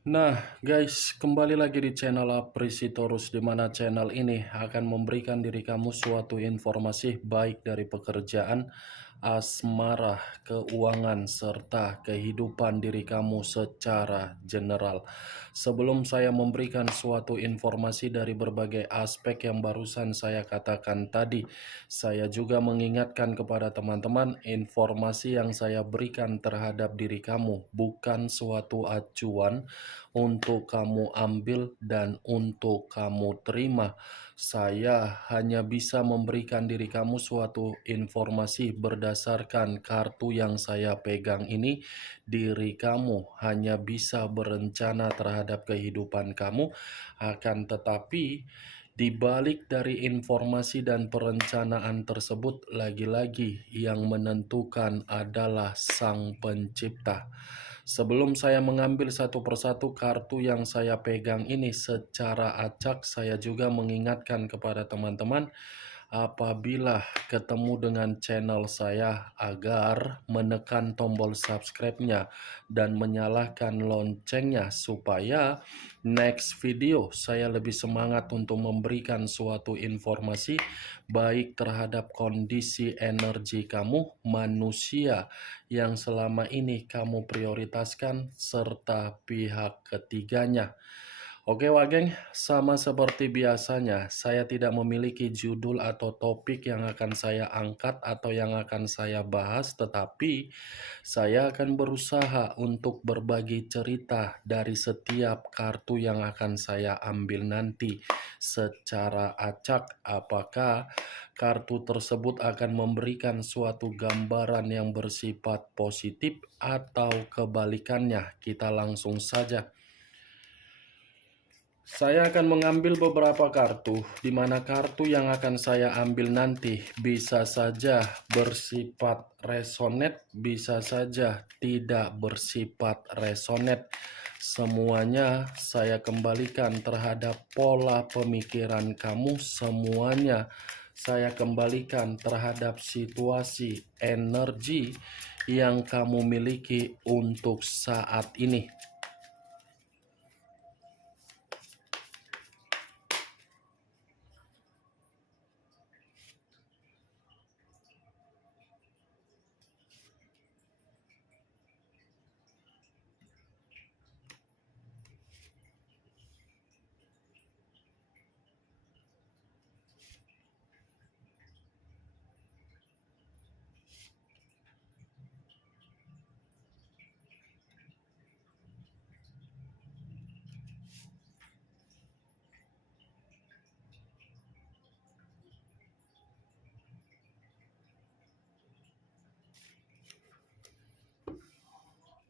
Nah, guys, kembali lagi di channel Aprisitorus, di mana channel ini akan memberikan diri kamu suatu informasi baik dari pekerjaan, asmara, keuangan, serta kehidupan diri kamu secara general. Sebelum saya memberikan suatu informasi dari berbagai aspek yang barusan saya katakan tadi, saya juga mengingatkan kepada teman-teman, informasi yang saya berikan terhadap diri kamu bukan suatu acuan untuk kamu ambil dan untuk kamu terima. Saya hanya bisa memberikan diri kamu suatu informasi berdasarkan kartu yang saya pegang ini. Diri kamu hanya bisa berencana terhadap kehidupan kamu, akan tetapi di balik dari informasi dan perencanaan tersebut, lagi-lagi yang menentukan adalah Sang Pencipta. Sebelum saya mengambil satu persatu kartu yang saya pegang ini secara acak, saya juga mengingatkan kepada teman-teman apabila ketemu dengan channel saya agar menekan tombol subscribe-nya dan menyalakan loncengnya supaya next video saya lebih semangat untuk memberikan suatu informasi baik terhadap kondisi energi kamu, manusia yang selama ini kamu prioritaskan, serta pihak ketiganya. Oke Wageng, sama seperti biasanya, saya tidak memiliki judul atau topik yang akan saya angkat atau yang akan saya bahas, tetapi saya akan berusaha untuk berbagi cerita dari setiap kartu yang akan saya ambil nanti secara acak, apakah kartu tersebut akan memberikan suatu gambaran yang bersifat positif atau kebalikannya. Kita langsung saja. Saya akan mengambil beberapa kartu, di mana kartu yang akan saya ambil nanti bisa saja bersifat resonate, bisa saja tidak bersifat resonate. Semuanya saya kembalikan terhadap pola pemikiran kamu, semuanya saya kembalikan terhadap situasi energi yang kamu miliki untuk saat ini.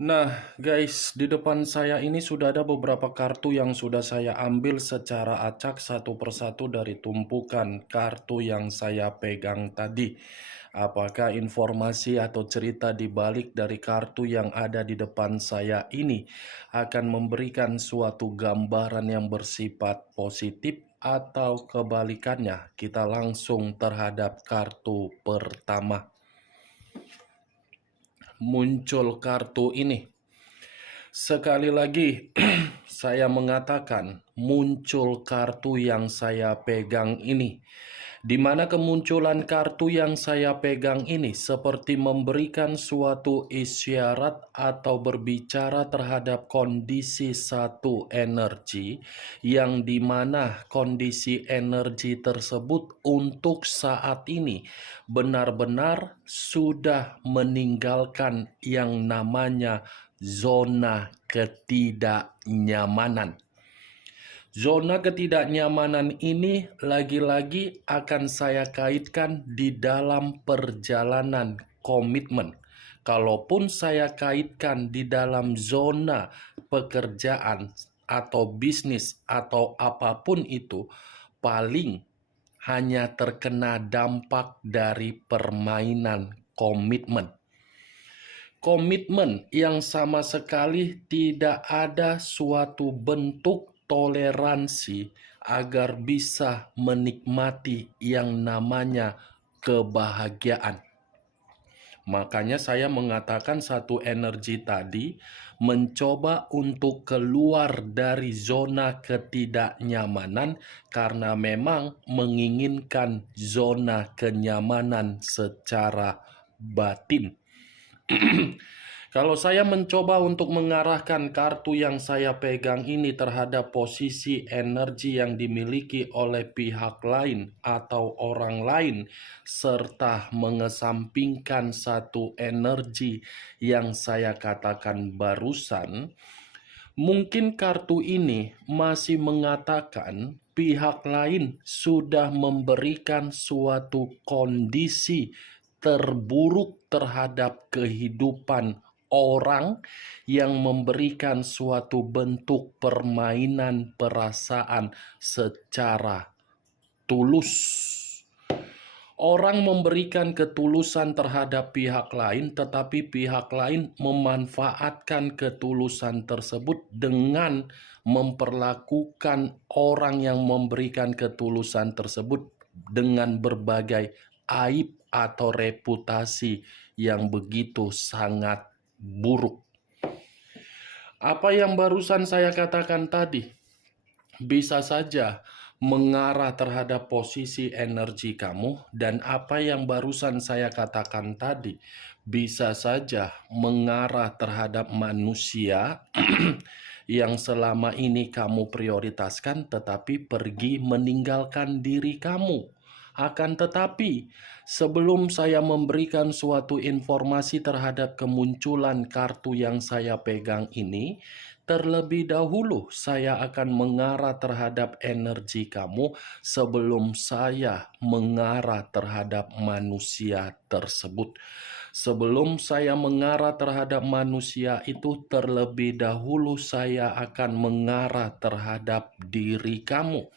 Nah, guys, di depan saya ini sudah ada beberapa kartu yang sudah saya ambil secara acak satu persatu dari tumpukan kartu yang saya pegang tadi. Apakah informasi atau cerita di balik dari kartu yang ada di depan saya ini akan memberikan suatu gambaran yang bersifat positif atau kebalikannya? Kita langsung terhadap kartu pertama. Muncul kartu ini. Sekali lagi, saya mengatakan muncul kartu yang saya pegang ini. Di mana kemunculan kartu yang saya pegang ini seperti memberikan suatu isyarat atau berbicara terhadap kondisi satu energi yang dimana kondisi energi tersebut untuk saat ini benar-benar sudah meninggalkan yang namanya zona ketidaknyamanan. Zona ketidaknyamanan ini lagi-lagi akan saya kaitkan di dalam perjalanan komitmen. Kalaupun saya kaitkan di dalam zona pekerjaan atau bisnis atau apapun itu, paling hanya terkena dampak dari permainan komitmen. Komitmen yang sama sekali tidak ada suatu bentuk toleransi agar bisa menikmati yang namanya kebahagiaan. Makanya saya mengatakan satu energi tadi mencoba untuk keluar dari zona ketidaknyamanan karena memang menginginkan zona kenyamanan secara batin. Kalau saya mencoba untuk mengarahkan kartu yang saya pegang ini terhadap posisi energi yang dimiliki oleh pihak lain atau orang lain, serta mengesampingkan satu energi yang saya katakan barusan, mungkin kartu ini masih mengatakan pihak lain sudah memberikan suatu kondisi terburuk terhadap kehidupan orang yang memberikan suatu bentuk permainan perasaan secara tulus. Orang memberikan ketulusan terhadap pihak lain, tetapi pihak lain memanfaatkan ketulusan tersebut dengan memperlakukan orang yang memberikan ketulusan tersebut dengan berbagai aib atau reputasi yang begitu sangat buruk. Apa yang barusan saya katakan tadi bisa saja mengarah terhadap posisi energi kamu, dan apa yang barusan saya katakan tadi bisa saja mengarah terhadap manusia yang selama ini kamu prioritaskan tetapi pergi meninggalkan diri kamu. Akan tetapi, sebelum saya memberikan suatu informasi terhadap kemunculan kartu yang saya pegang ini, terlebih dahulu saya akan mengarah terhadap energi kamu sebelum saya mengarah terhadap manusia tersebut. Sebelum saya mengarah terhadap manusia itu, terlebih dahulu saya akan mengarah terhadap diri kamu.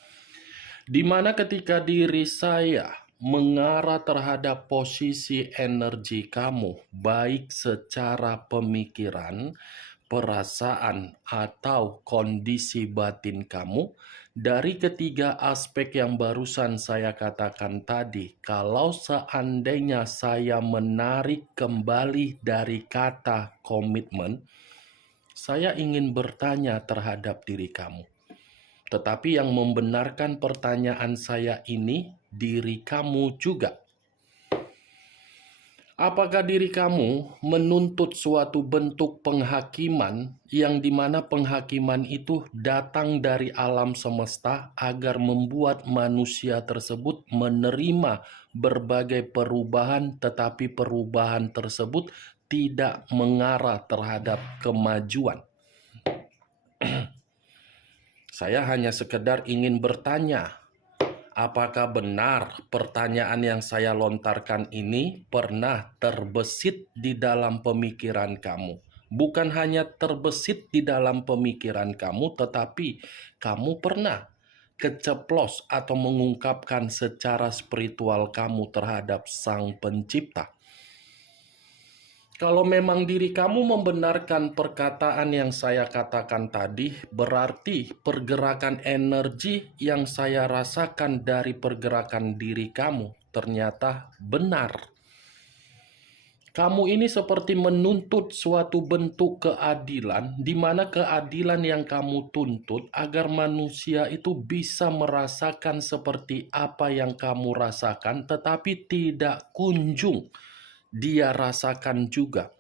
Di mana ketika diri saya mengarah terhadap posisi energi kamu, baik secara pemikiran, perasaan, atau kondisi batin kamu, dari ketiga aspek yang barusan saya katakan tadi, kalau seandainya saya menarik kembali dari kata komitmen, saya ingin bertanya terhadap diri kamu. Tetapi yang membenarkan pertanyaan saya ini, diri kamu juga. Apakah diri kamu menuntut suatu bentuk penghakiman yang dimana penghakiman itu datang dari alam semesta agar membuat manusia tersebut menerima berbagai perubahan, tetapi perubahan tersebut tidak mengarah terhadap kemajuan? Saya hanya sekedar ingin bertanya, apakah benar pertanyaan yang saya lontarkan ini pernah terbesit di dalam pemikiran kamu? Bukan hanya terbesit di dalam pemikiran kamu, tetapi kamu pernah keceplos atau mengungkapkan secara spiritual kamu terhadap Sang Pencipta. Kalau memang diri kamu membenarkan perkataan yang saya katakan tadi, berarti pergerakan energi yang saya rasakan dari pergerakan diri kamu ternyata benar. Kamu ini seperti menuntut suatu bentuk keadilan, di mana keadilan yang kamu tuntut agar manusia itu bisa merasakan seperti apa yang kamu rasakan, tetapi tidak kunjung dia rasakan juga.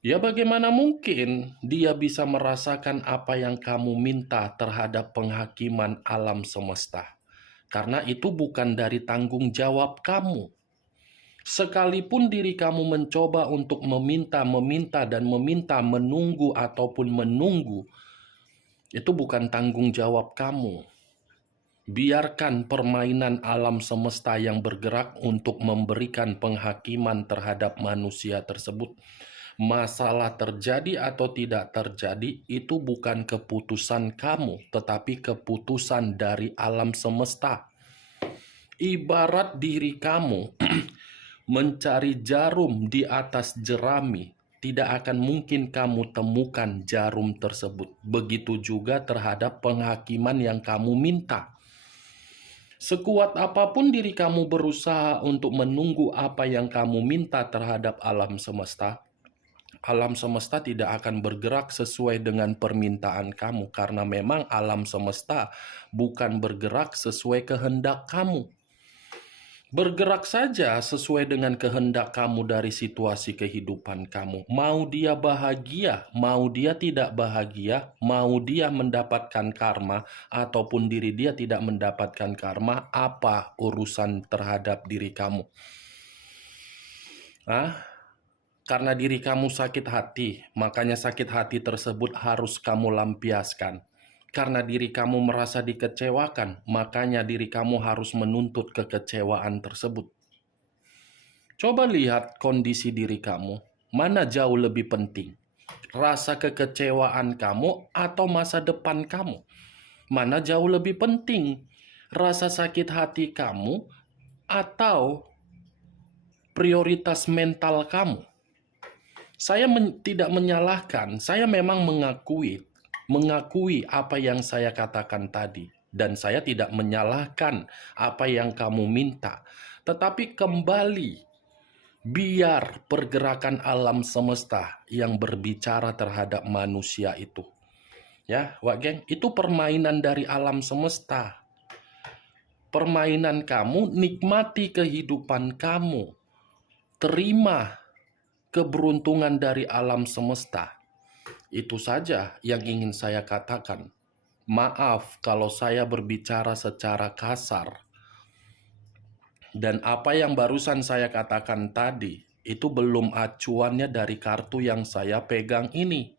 Ya, bagaimana mungkin dia bisa merasakan apa yang kamu minta terhadap penghakiman alam semesta? Karena itu bukan dari tanggung jawab kamu. Sekalipun diri kamu mencoba untuk meminta dan meminta, menunggu ataupun menunggu, itu bukan tanggung jawab kamu. Biarkan permainan alam semesta yang bergerak untuk memberikan penghakiman terhadap manusia tersebut. Masalah terjadi atau tidak terjadi itu bukan keputusan kamu, tetapi keputusan dari alam semesta. Ibarat diri kamu mencari jarum di atas jerami, tidak akan mungkin kamu temukan jarum tersebut. Begitu juga terhadap penghakiman yang kamu minta. Sekuat apapun diri kamu berusaha untuk menunggu apa yang kamu minta terhadap alam semesta tidak akan bergerak sesuai dengan permintaan kamu, karena memang alam semesta bukan bergerak sesuai kehendak kamu. Bergerak saja sesuai dengan kehendak kamu dari situasi kehidupan kamu. Mau dia bahagia, mau dia tidak bahagia, mau dia mendapatkan karma, ataupun diri dia tidak mendapatkan karma, apa urusan terhadap diri kamu? Karena diri kamu sakit hati, makanya sakit hati tersebut harus kamu lampiaskan. Karena diri kamu merasa dikecewakan, makanya diri kamu harus menuntut kekecewaan tersebut. Coba lihat kondisi diri kamu, mana jauh lebih penting? Rasa kekecewaan kamu atau masa depan kamu? Mana jauh lebih penting? Rasa sakit hati kamu atau prioritas mental kamu? Saya tidak menyalahkan, saya memang mengakui apa yang saya katakan tadi. Dan saya tidak menyalahkan apa yang kamu minta. Tetapi kembali, biar pergerakan alam semesta yang berbicara terhadap manusia itu. Ya, Wak Geng, itu permainan dari alam semesta. Permainan kamu, nikmati kehidupan kamu. Terima keberuntungan dari alam semesta. Itu saja yang ingin saya katakan. Maaf kalau saya berbicara secara kasar. Dan apa yang barusan saya katakan tadi, itu belum acuannya dari kartu yang saya pegang ini.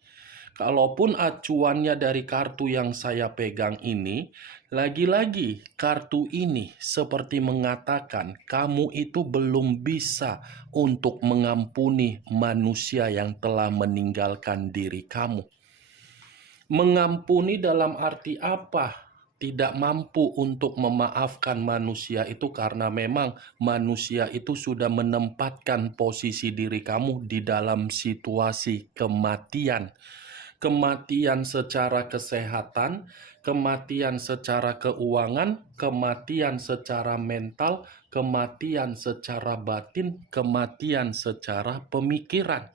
Kalaupun acuannya dari kartu yang saya pegang ini, lagi-lagi kartu ini seperti mengatakan kamu itu belum bisa untuk mengampuni manusia yang telah meninggalkan diri kamu. Mengampuni dalam arti apa? Tidak mampu untuk memaafkan manusia itu karena memang manusia itu sudah menempatkan posisi diri kamu di dalam situasi kematian. Kematian secara kesehatan, kematian secara keuangan, kematian secara mental, kematian secara batin, kematian secara pemikiran.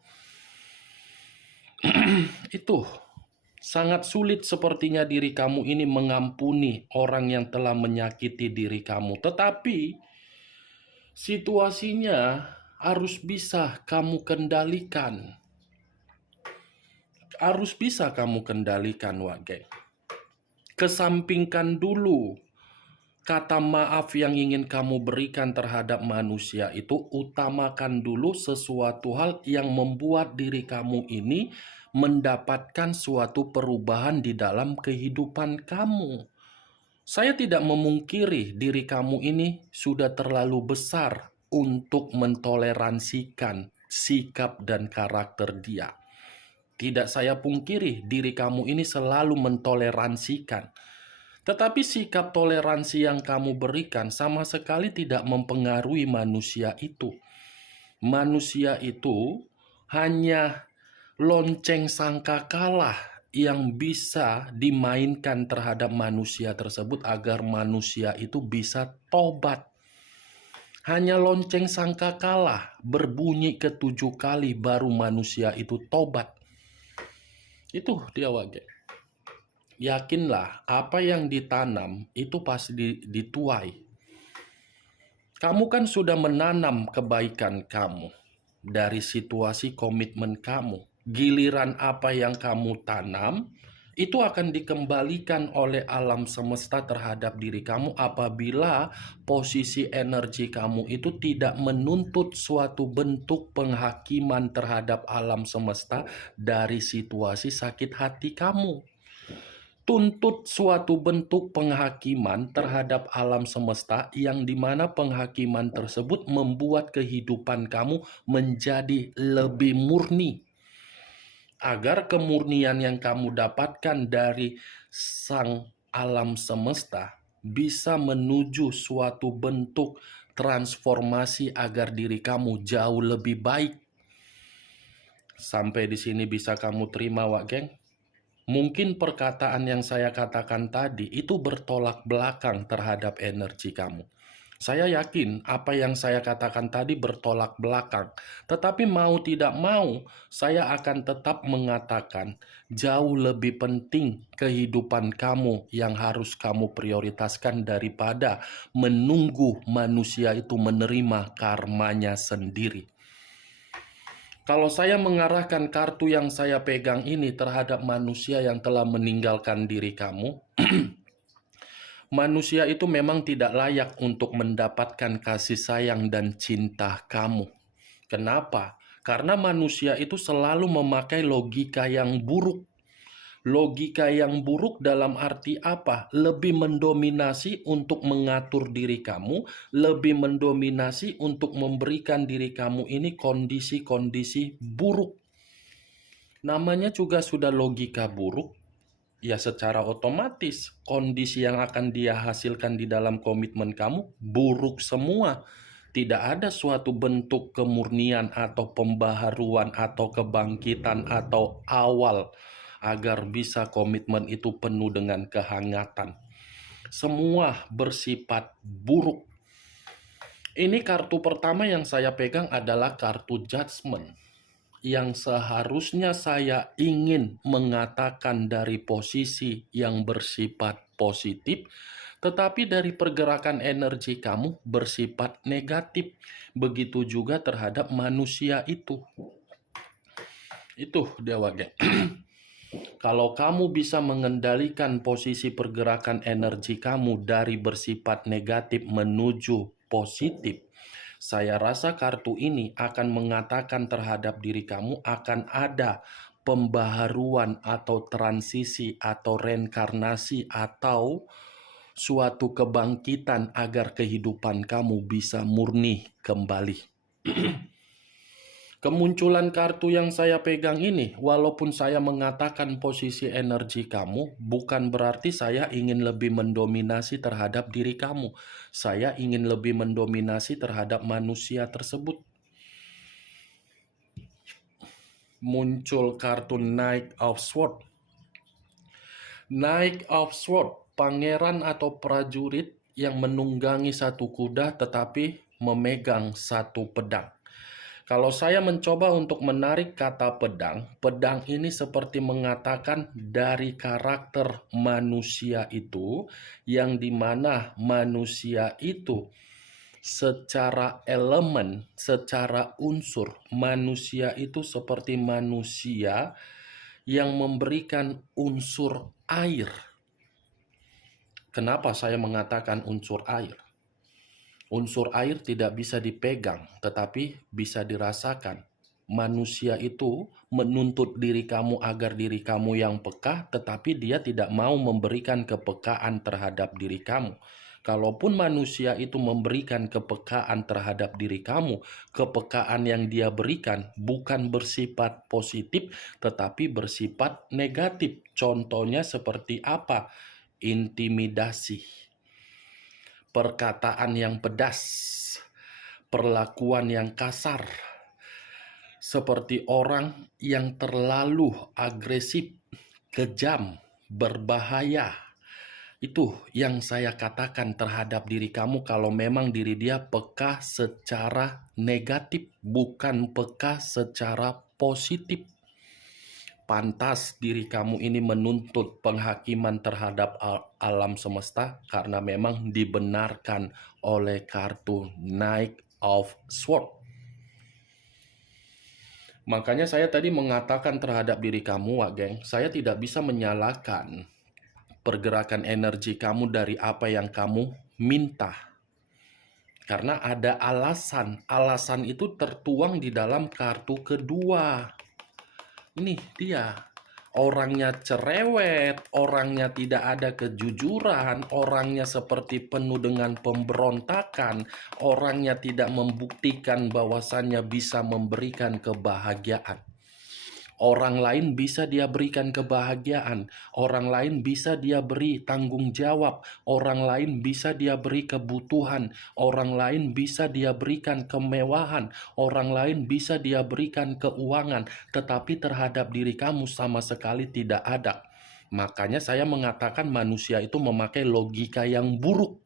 Itu sangat sulit sepertinya diri kamu ini mengampuni orang yang telah menyakiti diri kamu. Tetapi situasinya harus bisa kamu kendalikan. Harus bisa kamu kendalikan, Wage. Kesampingkan dulu kata maaf yang ingin kamu berikan terhadap manusia itu. Utamakan dulu sesuatu hal yang membuat diri kamu ini mendapatkan suatu perubahan di dalam kehidupan kamu. Saya tidak memungkiri diri kamu ini sudah terlalu besar untuk mentoleransikan sikap dan karakter dia. Tidak saya pungkiri diri kamu ini selalu mentoleransikan. Tetapi sikap toleransi yang kamu berikan sama sekali tidak mempengaruhi manusia itu. Manusia itu hanya lonceng sangkakala yang bisa dimainkan terhadap manusia tersebut agar manusia itu bisa tobat. Hanya lonceng sangkakala berbunyi ke-7 kali baru manusia itu tobat. Itu dia, Wage. Yakinlah apa yang ditanam itu pasti dituai. Kamu kan sudah menanam kebaikan kamu dari situasi komitmen kamu. Giliran apa yang kamu tanam itu akan dikembalikan oleh alam semesta terhadap diri kamu apabila posisi energi kamu itu tidak menuntut suatu bentuk penghakiman terhadap alam semesta dari situasi sakit hati kamu. Tuntut suatu bentuk penghakiman terhadap alam semesta yang dimana penghakiman tersebut membuat kehidupan kamu menjadi lebih murni. Agar kemurnian yang kamu dapatkan dari sang alam semesta bisa menuju suatu bentuk transformasi agar diri kamu jauh lebih baik. Sampai di sini bisa kamu terima, Wak Geng? Mungkin perkataan yang saya katakan tadi itu bertolak belakang terhadap energi kamu. Saya yakin apa yang saya katakan tadi bertolak belakang, tetapi mau tidak mau, saya akan tetap mengatakan jauh lebih penting kehidupan kamu yang harus kamu prioritaskan daripada menunggu manusia itu menerima karmanya sendiri. Kalau saya mengarahkan kartu yang saya pegang ini terhadap manusia yang telah meninggalkan diri kamu, manusia itu memang tidak layak untuk mendapatkan kasih sayang dan cinta kamu. Kenapa? Karena manusia itu selalu memakai logika yang buruk. Logika yang buruk dalam arti apa? Lebih mendominasi untuk mengatur diri kamu, lebih mendominasi untuk memberikan diri kamu ini kondisi-kondisi buruk. Namanya juga sudah logika buruk. Ya secara otomatis kondisi yang akan dia hasilkan di dalam komitmen kamu buruk semua. Tidak ada suatu bentuk kemurnian atau pembaharuan atau kebangkitan atau awal agar bisa komitmen itu penuh dengan kehangatan. Semua bersifat buruk. Ini kartu pertama yang saya pegang adalah kartu judgment, yang seharusnya saya ingin mengatakan dari posisi yang bersifat positif, tetapi dari pergerakan energi kamu bersifat negatif. Begitu juga terhadap manusia itu. Itu Dewa Geng. Kalau kamu bisa mengendalikan posisi pergerakan energi kamu dari bersifat negatif menuju positif, saya rasa kartu ini akan mengatakan terhadap diri kamu akan ada pembaharuan atau transisi atau reinkarnasi atau suatu kebangkitan agar kehidupan kamu bisa murni kembali. Kemunculan kartu yang saya pegang ini, walaupun saya mengatakan posisi energi kamu, bukan berarti saya ingin lebih mendominasi terhadap diri kamu. Saya ingin lebih mendominasi terhadap manusia tersebut. Muncul kartu Knight of Swords. Knight of Swords, pangeran atau prajurit yang menunggangi satu kuda tetapi memegang satu pedang. Kalau saya mencoba untuk menarik kata pedang, pedang ini seperti mengatakan dari karakter manusia itu, yang dimana manusia itu secara elemen, secara unsur, manusia itu seperti manusia yang memberikan unsur air. Kenapa saya mengatakan unsur air? Unsur air tidak bisa dipegang, tetapi bisa dirasakan. Manusia itu menuntut diri kamu agar diri kamu yang peka, tetapi dia tidak mau memberikan kepekaan terhadap diri kamu. Kalaupun manusia itu memberikan kepekaan terhadap diri kamu, kepekaan yang dia berikan bukan bersifat positif, tetapi bersifat negatif. Contohnya seperti apa? Intimidasi, perkataan yang pedas, perlakuan yang kasar, seperti orang yang terlalu agresif, kejam, berbahaya. Itu yang saya katakan terhadap diri kamu kalau memang diri dia peka secara negatif, bukan peka secara positif. Pantas diri kamu ini menuntut penghakiman terhadap alam semesta karena memang dibenarkan oleh kartu Knight of Swords. Makanya saya tadi mengatakan terhadap diri kamu, Wak Geng, saya tidak bisa menyalahkan pergerakan energi kamu dari apa yang kamu minta. Karena ada alasan. Alasan itu tertuang di dalam kartu kedua. Nih dia, orangnya cerewet, orangnya tidak ada kejujuran, orangnya seperti penuh dengan pemberontakan, orangnya tidak membuktikan bahwasannya bisa memberikan kebahagiaan. Orang lain bisa dia berikan kebahagiaan, orang lain bisa dia beri tanggung jawab, orang lain bisa dia beri kebutuhan, orang lain bisa dia berikan kemewahan, orang lain bisa dia berikan keuangan, tetapi terhadap diri kamu sama sekali tidak ada. Makanya saya mengatakan manusia itu memakai logika yang buruk.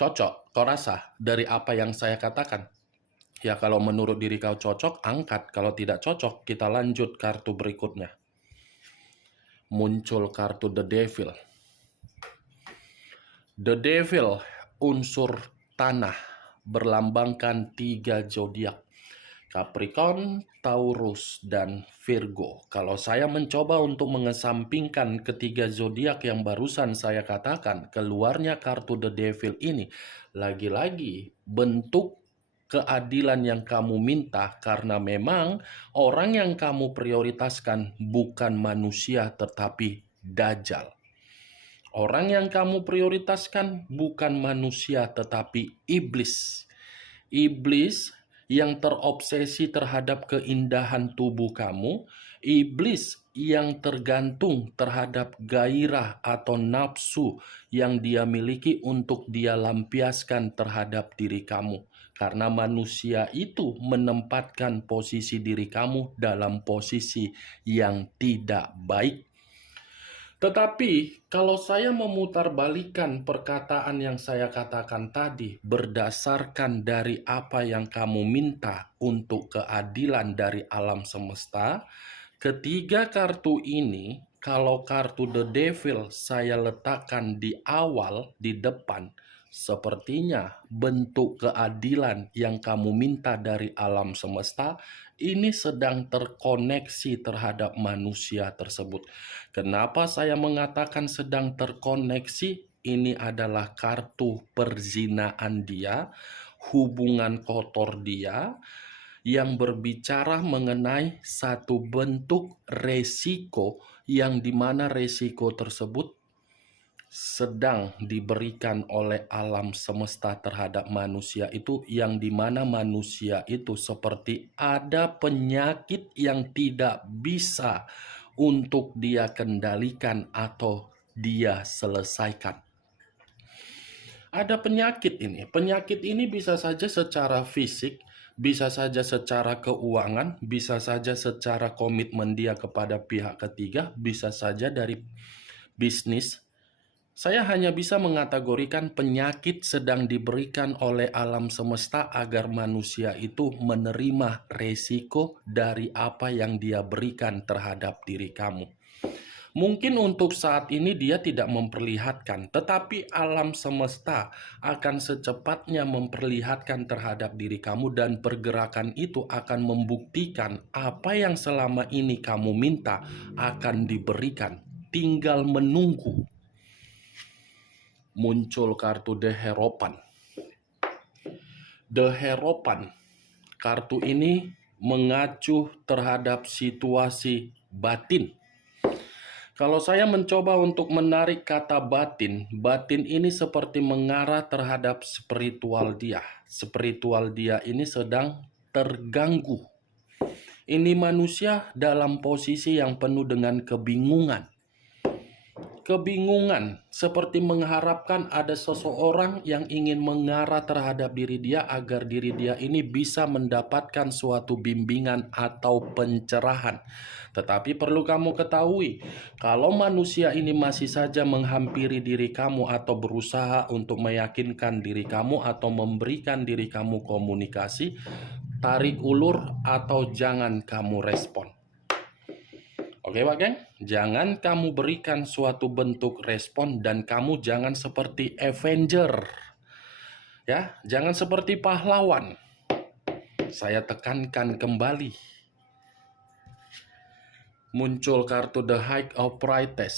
Cocok, kau rasa dari apa yang saya katakan? Ya kalau menurut diri kau cocok, angkat. Kalau tidak cocok, kita lanjut kartu berikutnya. Muncul kartu The Devil. The Devil, unsur tanah, berlambangkan 3 zodiak. Capricorn, Taurus, dan Virgo. Kalau saya mencoba untuk mengesampingkan ketiga zodiak yang barusan saya katakan, keluarnya kartu The Devil ini lagi-lagi bentuk keadilan yang kamu minta, karena memang orang yang kamu prioritaskan bukan manusia tetapi Dajjal. Orang yang kamu prioritaskan bukan manusia tetapi iblis. Iblis yang terobsesi terhadap keindahan tubuh kamu, iblis yang tergantung terhadap gairah atau nafsu yang dia miliki untuk dia lampiaskan terhadap diri kamu. Karena manusia itu menempatkan posisi diri kamu dalam posisi yang tidak baik. Tetapi kalau saya memutarbalikkan perkataan yang saya katakan tadi berdasarkan dari apa yang kamu minta untuk keadilan dari alam semesta, ketiga kartu ini, kalau kartu The Devil saya letakkan di awal, di depan, sepertinya bentuk keadilan yang kamu minta dari alam semesta ini sedang terkoneksi terhadap manusia tersebut. Kenapa saya mengatakan sedang terkoneksi? Ini adalah kartu perzinaan dia, hubungan kotor dia, yang berbicara mengenai satu bentuk resiko yang dimana resiko tersebut sedang diberikan oleh alam semesta terhadap manusia itu, yang dimana manusia itu seperti ada penyakit yang tidak bisa untuk dia kendalikan atau dia selesaikan. Ada penyakit ini. Penyakit ini bisa saja secara fisik, bisa saja secara keuangan, bisa saja secara komitmen dia kepada pihak ketiga, bisa saja dari bisnis. Saya hanya bisa mengategorikan penyakit sedang diberikan oleh alam semesta agar manusia itu menerima resiko dari apa yang dia berikan terhadap diri kamu. Mungkin untuk saat ini dia tidak memperlihatkan, tetapi alam semesta akan secepatnya memperlihatkan terhadap diri kamu, dan pergerakan itu akan membuktikan apa yang selama ini kamu minta akan diberikan. Tinggal menunggu. Muncul kartu The Hierophant. The Hierophant, kartu ini mengacu terhadap situasi batin. Kalau saya mencoba untuk menarik kata batin, batin ini seperti mengarah terhadap spiritual dia. Spiritual dia ini sedang terganggu. Ini manusia dalam posisi yang penuh dengan kebingungan. Kebingungan, seperti mengharapkan ada seseorang yang ingin mengarah terhadap diri dia agar diri dia ini bisa mendapatkan suatu bimbingan atau pencerahan. Tetapi perlu kamu ketahui, kalau manusia ini masih saja menghampiri diri kamu atau berusaha untuk meyakinkan diri kamu atau memberikan diri kamu komunikasi, tarik ulur atau jangan kamu respon. Oke Pak Geng, jangan kamu berikan suatu bentuk respon, dan kamu jangan seperti Avenger. Ya, jangan seperti pahlawan. Saya tekankan kembali. Muncul kartu The High of Priestess.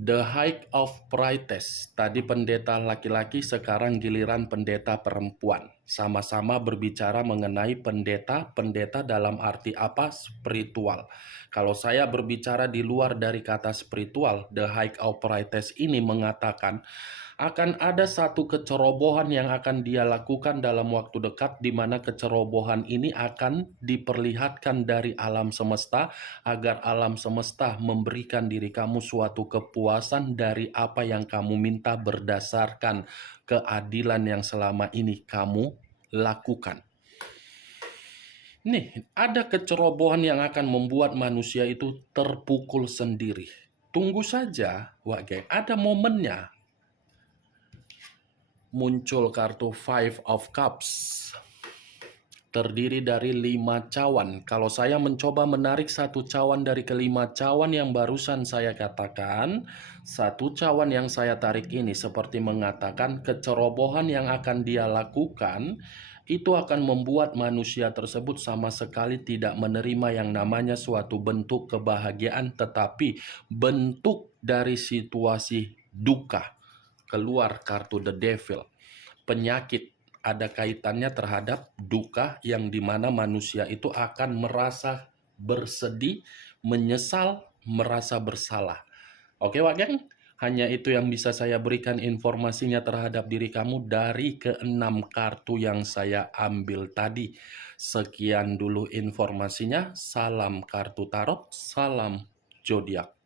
The High of Priestess. Tadi pendeta laki-laki, sekarang giliran pendeta perempuan. Sama-sama berbicara mengenai pendeta dalam arti apa? Spiritual. Kalau saya berbicara di luar dari kata spiritual, The High of Priestess ini mengatakan akan ada satu kecerobohan yang akan dia lakukan dalam waktu dekat, di mana kecerobohan ini akan diperlihatkan dari alam semesta agar alam semesta memberikan diri kamu suatu kepuasan dari apa yang kamu minta berdasarkan keadilan yang selama ini kamu lakukan. Nih, ada kecerobohan yang akan membuat manusia itu terpukul sendiri. Tunggu saja, Wak Geng, ada momennya. Muncul kartu Five of Cups. Terdiri dari 5 cawan. Kalau saya mencoba menarik satu cawan dari kelima cawan yang barusan saya katakan, satu cawan yang saya tarik ini seperti mengatakan kecerobohan yang akan dia lakukan itu akan membuat manusia tersebut sama sekali tidak menerima yang namanya suatu bentuk kebahagiaan, tetapi bentuk dari situasi duka. Keluar kartu The Devil. Penyakit ada kaitannya terhadap duka yang dimana manusia itu akan merasa bersedih, menyesal, merasa bersalah. Oke, Wak Geng? Hanya itu yang bisa saya berikan informasinya terhadap diri kamu dari keenam kartu yang saya ambil tadi. Sekian dulu informasinya. Salam kartu tarot, salam zodiak.